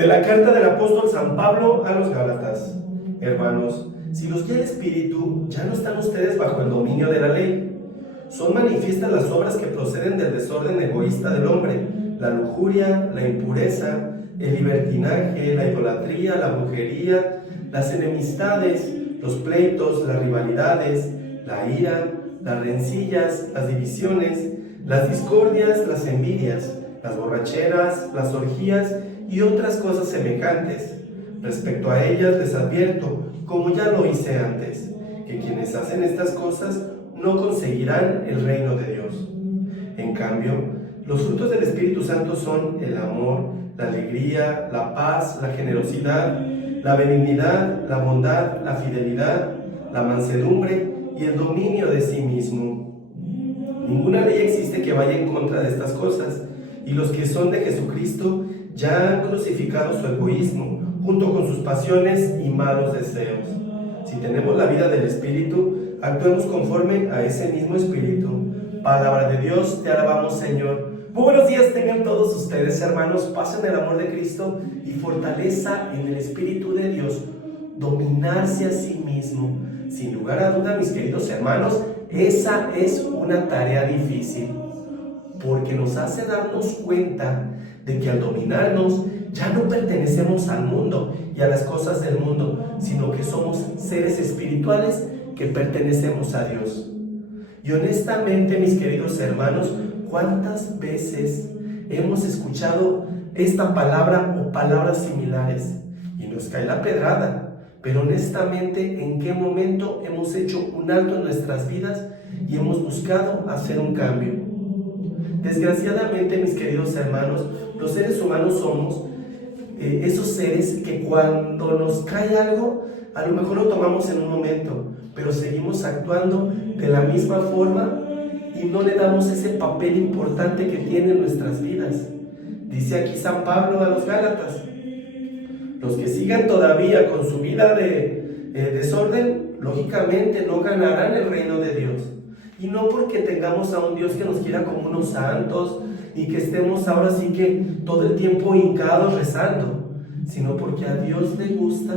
De la carta del apóstol San Pablo a los Gálatas. Hermanos, si los guía el Espíritu, ya no están ustedes bajo el dominio de la ley. Son manifiestas las obras que proceden del desorden egoísta del hombre: la lujuria, la impureza, el libertinaje, la idolatría, la brujería, las enemistades, los pleitos, las rivalidades, la ira, las rencillas, las divisiones, las discordias, las envidias, las borracheras, las orgías y otras cosas semejantes. Respecto a ellas les advierto, como ya lo hice antes, que quienes hacen estas cosas no conseguirán el reino de Dios. En cambio, los frutos del Espíritu Santo son el amor, la alegría, la paz, la generosidad, la benignidad, la bondad, la fidelidad, la mansedumbre y el dominio de sí mismo. Ninguna ley existe que vaya en contra de estas cosas, y los que son de Jesucristo ya han crucificado su egoísmo junto con sus pasiones y malos deseos. Si tenemos la vida del Espíritu, actuemos conforme a ese mismo Espíritu. Palabra de Dios, te alabamos, Señor. Muy buenos días tengan todos ustedes, hermanos. Pasen el amor de Cristo y fortaleza en el Espíritu de Dios. Dominarse a sí mismo. Sin lugar a duda, mis queridos hermanos, esa es una tarea difícil, porque nos hace darnos cuenta de que al dominarnos ya no pertenecemos al mundo y a las cosas del mundo, sino que somos seres espirituales que pertenecemos a Dios. Y honestamente, mis queridos hermanos, ¿cuántas veces hemos escuchado esta palabra o palabras similares y nos cae la pedrada? Pero honestamente, ¿en qué momento hemos hecho un alto en nuestras vidas y hemos buscado hacer un cambio? Desgraciadamente, mis queridos hermanos, los seres humanos somos esos seres que cuando nos cae algo, a lo mejor lo tomamos en un momento, pero seguimos actuando de la misma forma y no le damos ese papel importante que tiene en nuestras vidas. Dice aquí San Pablo a los Gálatas: los que sigan todavía con su vida de desorden, lógicamente no ganarán el reino de Dios. Y no porque tengamos a un Dios que nos quiera como unos santos y que estemos ahora sí que todo el tiempo hincados rezando, sino porque a Dios le gusta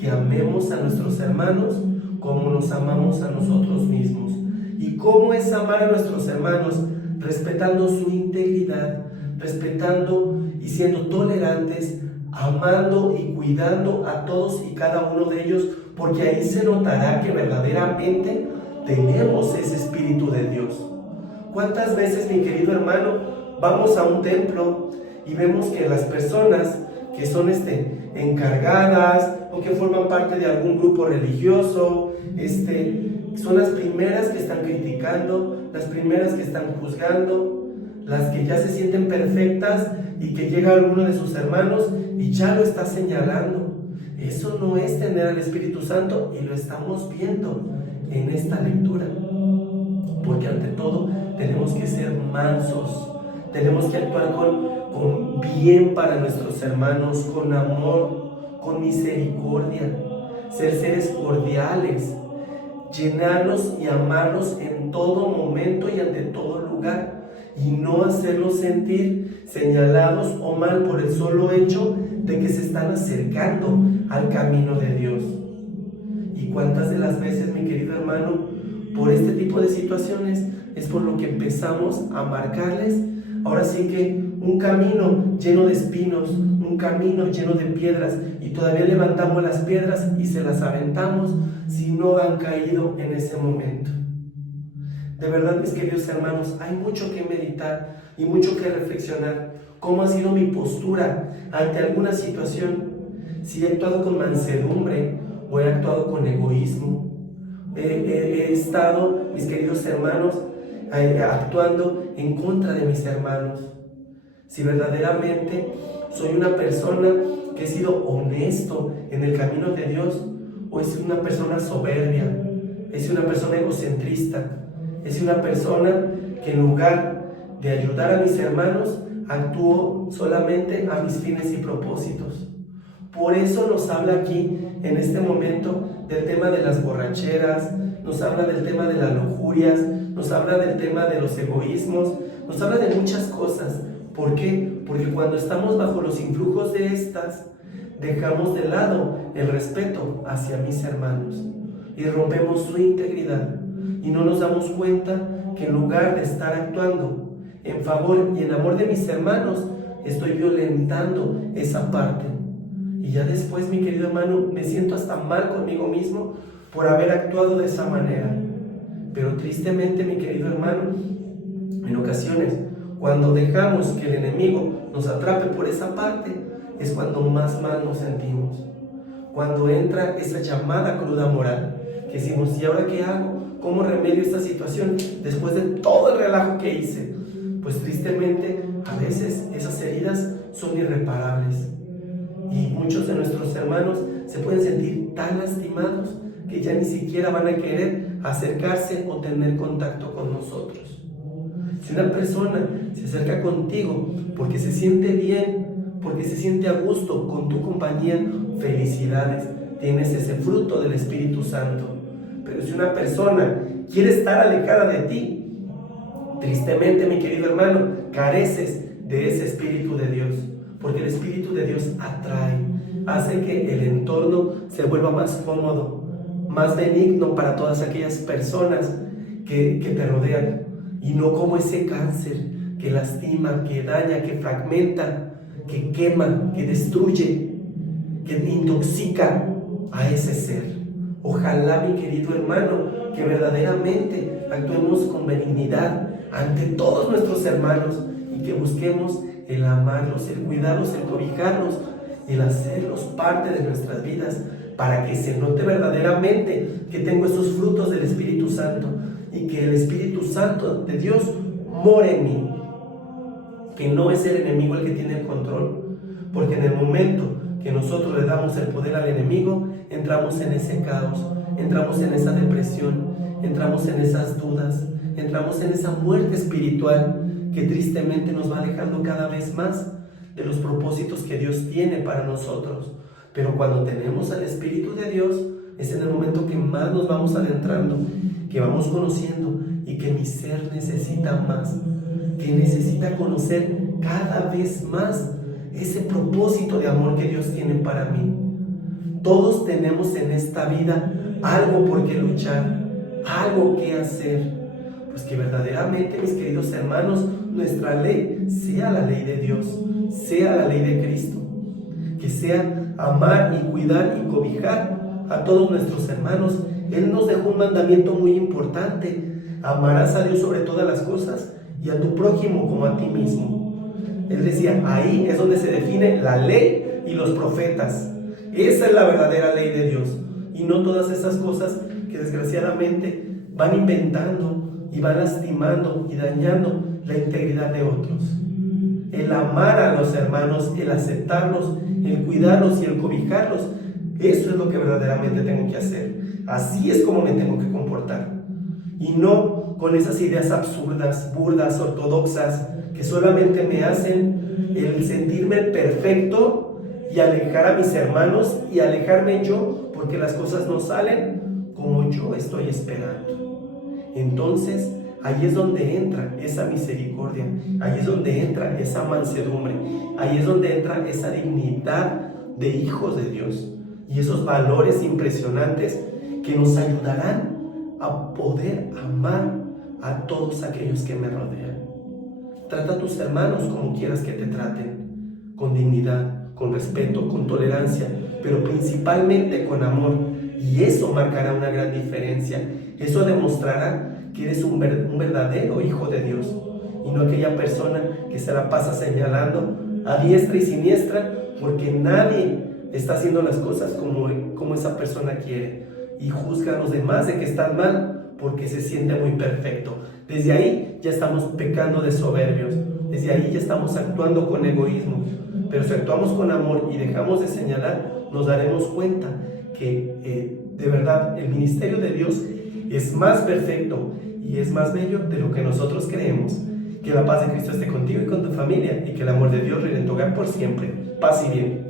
que amemos a nuestros hermanos como nos amamos a nosotros mismos. ¿Y cómo es amar a nuestros hermanos? Respetando su integridad, respetando y siendo tolerantes, amando y cuidando a todos y cada uno de ellos, porque ahí se notará que verdaderamente tenemos ese Espíritu de Dios. ¿Cuántas veces, mi querido hermano, vamos a un templo y vemos que las personas que son encargadas o que forman parte de algún grupo religioso, son las primeras que están criticando, las primeras que están juzgando, las que ya se sienten perfectas y que llega alguno de sus hermanos y ya lo está señalando? Eso no es tener al Espíritu Santo, y lo estamos viendo en esta lectura, porque ante todo tenemos que ser mansos, tenemos que actuar con bien para nuestros hermanos, con amor, con misericordia, ser seres cordiales, llenarlos y amarlos en todo momento y ante todo lugar, y no hacerlos sentir señalados o mal por el solo hecho de que se están acercando al camino de Dios. Y cuántas de las veces, mi querido hermano, por este tipo de situaciones es por lo que empezamos a marcarles, ahora sí que un camino lleno de espinos, un camino lleno de piedras, y todavía levantamos las piedras y se las aventamos si no han caído en ese momento. De verdad, mis queridos hermanos, hay mucho que meditar y mucho que reflexionar. ¿Cómo ha sido mi postura ante alguna situación? Si he actuado con mansedumbre o he actuado con egoísmo. He estado, mis queridos hermanos, actuando en contra de mis hermanos. Si verdaderamente soy una persona que he sido honesto en el camino de Dios, o es una persona soberbia, es una persona egocentrista, es una persona que en lugar de ayudar a mis hermanos, actúo solamente a mis fines y propósitos. Por eso nos habla aquí, en este momento, del tema de las borracheras, nos habla del tema de las lujurias, nos habla del tema de los egoísmos, nos habla de muchas cosas. ¿Por qué? porque cuando estamos bajo los influjos de estas, dejamos de lado el respeto hacia mis hermanos y rompemos su integridad y no nos damos cuenta que en lugar de estar actuando en favor y en amor de mis hermanos, estoy violentando esa parte. Y ya después, mi querido hermano, me siento hasta mal conmigo mismo por haber actuado de esa manera. Pero tristemente, mi querido hermano, en ocasiones, cuando dejamos que el enemigo nos atrape por esa parte, es cuando más mal nos sentimos. Cuando entra esa llamada cruda moral, que decimos, ¿y ahora qué hago? ¿Cómo remedio esta situación después de todo el relajo que hice? Pues tristemente, a veces esas heridas son irreparables. Y muchos de nuestros hermanos se pueden sentir tan lastimados que ya ni siquiera van a querer acercarse o tener contacto con nosotros. Si una persona se acerca contigo porque se siente bien, porque se siente a gusto con tu compañía, felicidades, tienes ese fruto del Espíritu Santo. Pero si una persona quiere estar alejada de ti, tristemente, mi querido hermano, careces de ese Espíritu de Dios, porque el Espíritu de Dios atrae, hace que el entorno se vuelva más cómodo, más benigno para todas aquellas personas que te rodean, y no como ese cáncer que lastima, que daña, que fragmenta, que quema, que destruye, que intoxica a ese ser. Ojalá, mi querido hermano, que verdaderamente actuemos con benignidad ante todos nuestros hermanos y que busquemos el amarlos, el cuidarlos, el cobijarlos, el hacerlos parte de nuestras vidas para que se note verdaderamente que tengo esos frutos del Espíritu Santo y que el Espíritu Santo de Dios mora en mí, que no es el enemigo el que tiene el control, porque en el momento que nosotros le damos el poder al enemigo, entramos en ese caos, entramos en esa depresión, entramos en esas dudas, entramos en esa muerte espiritual que tristemente nos va alejando cada vez más de los propósitos que Dios tiene para nosotros. Pero cuando tenemos al Espíritu de Dios, es en el momento que más nos vamos adentrando, que vamos conociendo y que mi ser necesita más, que necesita conocer cada vez más ese propósito de amor que Dios tiene para mí. Todos tenemos en esta vida algo por qué luchar, algo que hacer. Pues que verdaderamente, mis queridos hermanos, nuestra ley sea la ley de Dios, sea la ley de Cristo, que sea amar y cuidar y cobijar a todos nuestros hermanos. Él nos dejó un mandamiento muy importante: amarás a Dios sobre todas las cosas y a tu prójimo como a ti mismo. Él decía, ahí es donde se define la ley y los profetas. Esa es la verdadera ley de Dios, y no todas esas cosas que desgraciadamente van inventando y van lastimando y dañando la integridad de otros. El amar a los hermanos, el aceptarlos, el cuidarlos y el cobijarlos, eso es lo que verdaderamente tengo que hacer. Así es como me tengo que comportar, y no con esas ideas absurdas, burdas, ortodoxas, que solamente me hacen el sentirme perfecto y alejar a mis hermanos y alejarme yo porque las cosas no salen como yo estoy esperando. Entonces, ahí es donde entra esa misericordia, ahí es donde entra esa mansedumbre, ahí es donde entra esa dignidad de hijos de Dios y esos valores impresionantes que nos ayudarán a poder amar a todos aquellos que me rodean. Trata a tus hermanos como quieras que te traten, con dignidad, con respeto, con tolerancia, pero principalmente con amor, y eso marcará una gran diferencia. Eso demostrará que eres un verdadero hijo de Dios y no aquella persona que se la pasa señalando a diestra y siniestra porque nadie está haciendo las cosas como esa persona quiere, y juzga a los demás de que están mal porque se siente muy perfecto. Desde ahí ya estamos pecando de soberbios, desde ahí ya estamos actuando con egoísmo. Pero si actuamos con amor y dejamos de señalar, nos daremos cuenta que de verdad el ministerio de Dios es más perfecto y es más bello de lo que nosotros creemos. Que la paz de Cristo esté contigo y con tu familia, y que el amor de Dios reine en tu hogar por siempre. Paz y bien.